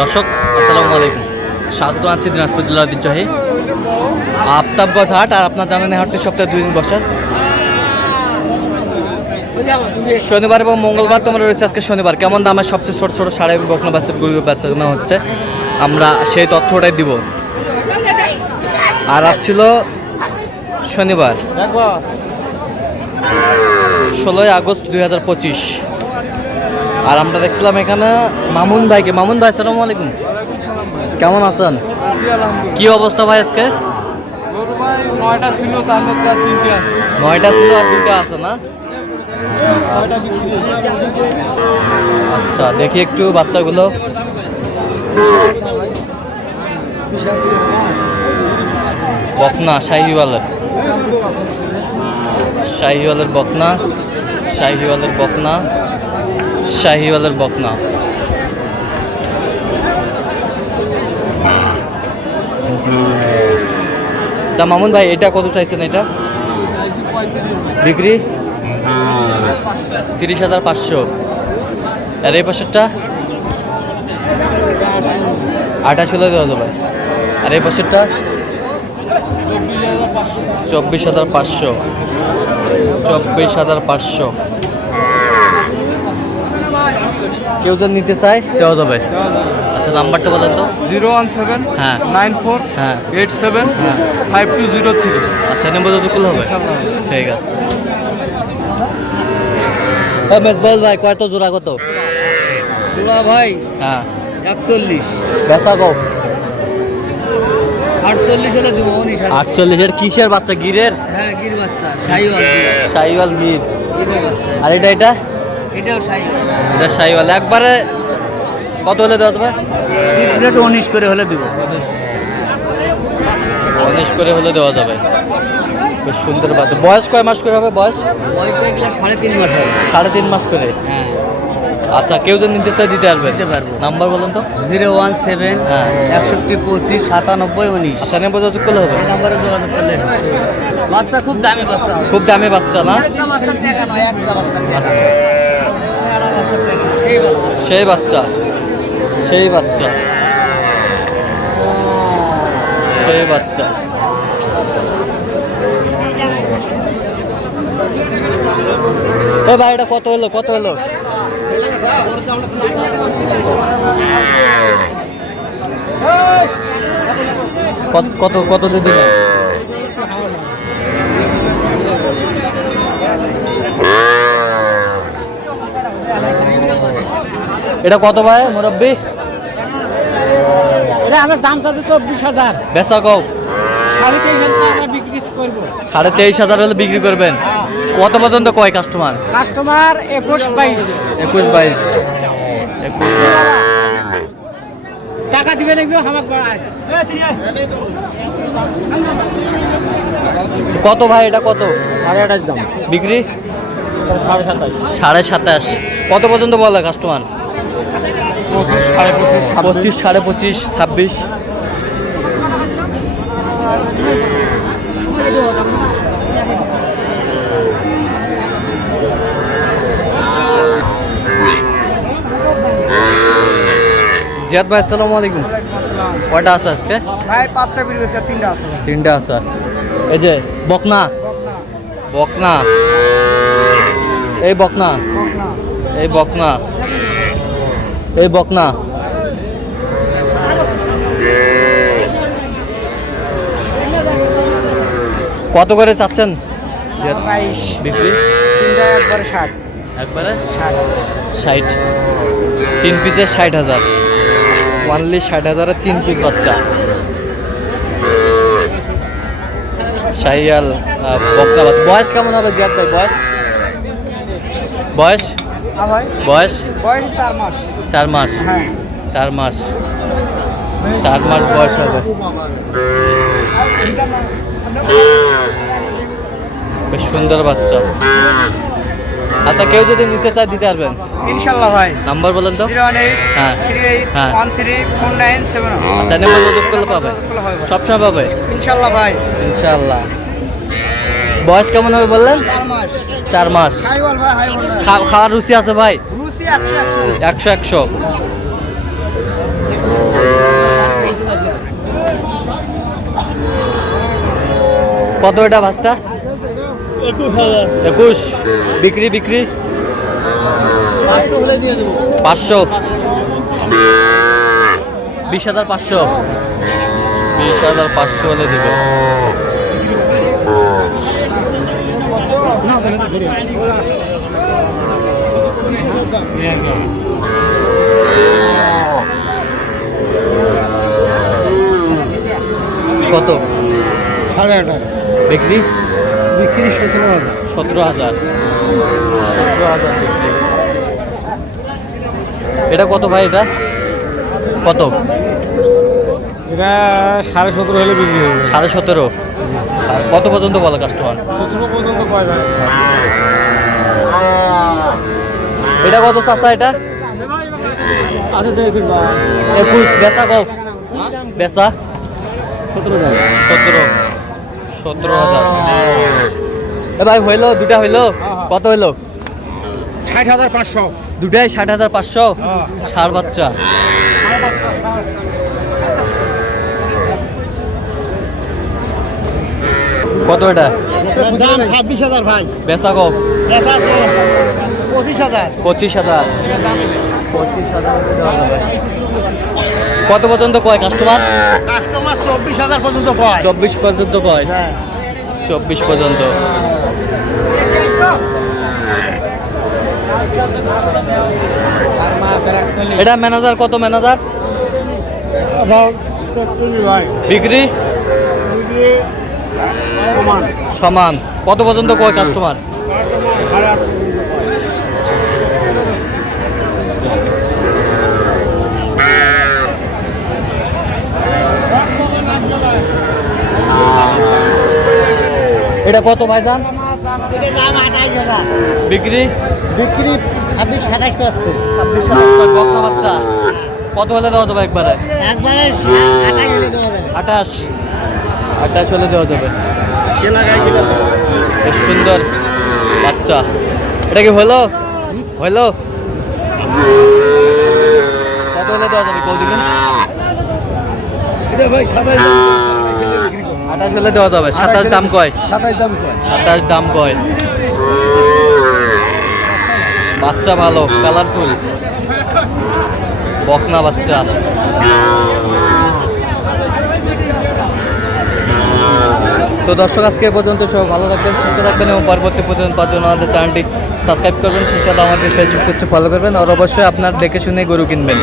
দর্শক, আসসালামু আলাইকুম। স্বাগত আছি দিনাজপুরুল্লাহ ঐতিহ্যবাহী আফতাবগঞ্জ হাট। আর আপনার জানেন হাটটি সপ্তাহে দুই দিন বসে। শনিবার এবং মঙ্গলবার তোমরা রয়েছে আজকে শনিবার। কেমন দামের সবচেয়ে ছোট ছোট সাড়ে বকনা বাসের গরু বেচাকেনা হচ্ছে? আমরা সেই তথ্যটাই দিব। আর আজ ছিল শনিবার। ষোলোই আগস্ট দুই হাজার পঁচিশ। আর আমরা দেখছিলাম এখানে মামুন ভাইকে। মামুন ভাই সালাম আলাইকুম। কেমন আছেন? কি অবস্থা ভাই আজকে? নয়টা ছিল আর তিনটে আছে। আছে না? আচ্ছা দেখি একটু বাচ্চাগুলো। বকনা, শাহিওয়ালের। শাহিওয়ালের বকনা শাহিওয়ালের বকনা। শাহিওয়ালের বকনা। আচ্ছা মামুন ভাই, এটা কত চাইছেন এটা? বিক্রি? তিরিশ হাজার পাঁচশো। আর এই পাশেরটা? আঠাশ হলে দেওয়া যাবে। আর এই পাশেরটা? চব্বিশ হাজার পাঁচশো। চব্বিশ হাজার পাঁচশো। কেউ যদি নিতে চায় দেওয়া যাবে। আচ্ছা নাম্বারটা বলেন তো। জিরো ওয়ান সেভেন হ্যাঁ। নাইন ফোর হ্যাঁ। এইট সেভেন হ্যাঁ। Five two zero three. আচ্ছা নম্বর করলে হবে? ঠিক আছে। ও মেজবাউল ভাই কয় তো জোড়া কত? তোলা ভাই হ্যাঁ। একচল্লিশ। বেচা কো আটচল্লিশ হলে দেবো উনিশ আটচল্লিশের কিসের বাচ্চা? গিরের? হ্যাঁ গির বাচ্চা সাইওয়াল গির। গিরের বাচ্চা। আর এটা এটা? এটাও সাইওয়াল। এটা সাইওয়াল। একবারে কত হলে দেওয়া যাবে? সিট উনিশ করে হলে দেবো। উনিশ করে হলে দেওয়া যাবে। বেশ সুন্দর বাচ্চা বয়স কয় মাস করে হবে? বয়স? বয়স হয়ে গেলে সাড়ে তিন মাস হবে। সাড়ে তিন মাস করে? হ্যাঁ। আচ্ছা কেউ যদি নিতে চায় দিতে পারবে। দিতে পারব। নাম্বার বলুন তো। জিরো ওয়ান সেভেন হ্যাঁ। একষট্টি পঁচিশ সাতানব্বই উনিশ। আচ্ছা নেব যোগাযোগ করলে হবে? এই নাম্বারে যোগাযোগ করলে হবে। বাচ্চা খুব দামি বাচ্চা খুব দামি বাচ্চা না? একটা বাচ্চার টাকা নয় একটা বাচ্চার টাকা। টাকা সেই বাচ্চা। সেই বাচ্চা। সেই বাচ্চা। ও ভাই, এটা কত হলো? কত হলো? কত কত দিয়ে এটা কত ভাই মুরব্বী? এটা আমার দাম চাচ্ছি চব্বিশ হাজার। বেচা কও? সাড়ে তেইশ হাজার আমরা বিক্রি করব। সাড়ে তেইশ হাজার হলে বিক্রি করবেন। কত পর্যন্ত কয় কাস্টমার কাস্টমার একুশ বাইশ। একুশ বাইশ। টাকা দিবে লাগবে আমার কত ভাই এটা কত? সাড়ে আঠাশ দাম। বিক্রি? সাড়ে সাতাশ। সাড়ে সাতাশ। কত পর্যন্ত বলে কাস্টমার পঁচিশ সাড়ে পঁচিশ পঁচিশ সাড়ে পঁচিশ ছাব্বিশ। জিয়াদ ভাই আসসালামু আলাইকুম। কয়টা আছে আজকে? ভাই পাঁচটা করছে আর তিনটা আছে। তিনটা আছে। এই যে বকনা। বকনা। এই বকনা। এই বকনা। এই বকনা। কত করে চাচ্ছেন? বিক্রি? একবারে ষাট। একবারে? ষাট। ষাট। তিন পিসের ষাট হাজার। ওয়ানলি ষাট হাজারের তিন পিস বাচ্চা। শাহিয়াল বকনা বাচ্চা। বয়স কেমন হবে জিয়াদ ভাই? বয়স? বয়স? বয়স? বয়স চার মাস। চার মাস? হ্যাঁ। চার মাস। চার মাস বয়স হবে। বেশ সুন্দর বাচ্চা। আচ্ছা কেউ যদি নিতে চায় দিতে পারবেন? ইনশাল্লাহ ভাই। নাম্বার বলেন তো। হ্যাঁ। হ্যাঁ। আচ্ছা নেমে যোগাযোগ করলে পাবে। সবসময় পাবে? ইনশাল্লাহ ভাই। ইনশাআল্লাহ বয়স কেমন হবে বললেন? চার মাস। খাওয়ার রুচি আছে ভাই? একশো একশো। কত এটা ভাস্তা? একুশ। বিক্রি বিক্রি? পাঁচশো। বিশ হাজার পাঁচশো। বিশ হাজার পাঁচশো হলে দেবে কত? সাড়ে আঠারো বিক্রি? বিক্রি সতেরো হাজার। সতেরো হাজার। সতেরো হাজার বিক্রি। এটা কত ভাই এটা? কত? এটা সাড়ে সতেরো হলে বিক্রি হবে সাড়ে সতেরো। কত পর্যন্ত বলে কাস্টমার সতেরো পর্যন্ত কয় ভাই? এটা কত চাষা এটা? আচ্ছা দেখুন একুশ বেচা কত? বেচা? সতেরো সতেরো। সতেরো হাজার। এ ভাই হইল? দুটা হইল? কত হইল? ষাট হাজার পাঁচশো। দুটাই ষাট হাজার পাঁচশো? সার বাচ্চা। কত এটা? দাম ছাব্বিশ হাজার ভাই। বেচা কম? পঁচিশ হাজার। পঁচিশ হাজার। পঁচিশ হাজার। কত পর্যন্ত কয় কাস্টমার কাস্টমার চব্বিশ হাজার পর্যন্ত কয়। চব্বিশ পর্যন্ত কয়? হ্যাঁ। চব্বিশ পর্যন্ত। এটা ম্যানেজার কত ম্যানেজার বিক্রি সমান। কত পর্যন্ত কয় কাস্টমার এটা কত ভাইজান? বিক্রি? বিক্রি ছাব্বিশ সাতাশ করছে। ছাব্বিশ বাচ্চা। কত হলে দেওয়া যাবে একবারে? একবারে আঠাশ হলে দেওয়া যাবে। আঠাশ। আঠাশ হলে দেওয়া যাবে। বেশ সুন্দর বাচ্চা। এটা কি হলো? হলো? কত হলে দেওয়া যাবে কত দিবেন আঠাশ হলে দেওয়া যাবে। সাতাশ দাম কয়? সাতাশ দাম কয়। সাতাশ দাম কয়। বাচ্চা ভালো কালারফুল বকনা বাচ্চা। তো দর্শক, আজকে পর্যন্ত সব ভালো থাকবেন, সুস্থ থাকবেন এবং পরবর্তী পর্যন্ত পাওয়ার জন্য আমাদের চ্যানেলটি সাবস্ক্রাইব করবেন। সেই সাথে আমাদের ফেসবুক পেজটি ফলো করবেন। আর অবশ্যই আপনার দেখে শুনে গরু কিনবেন।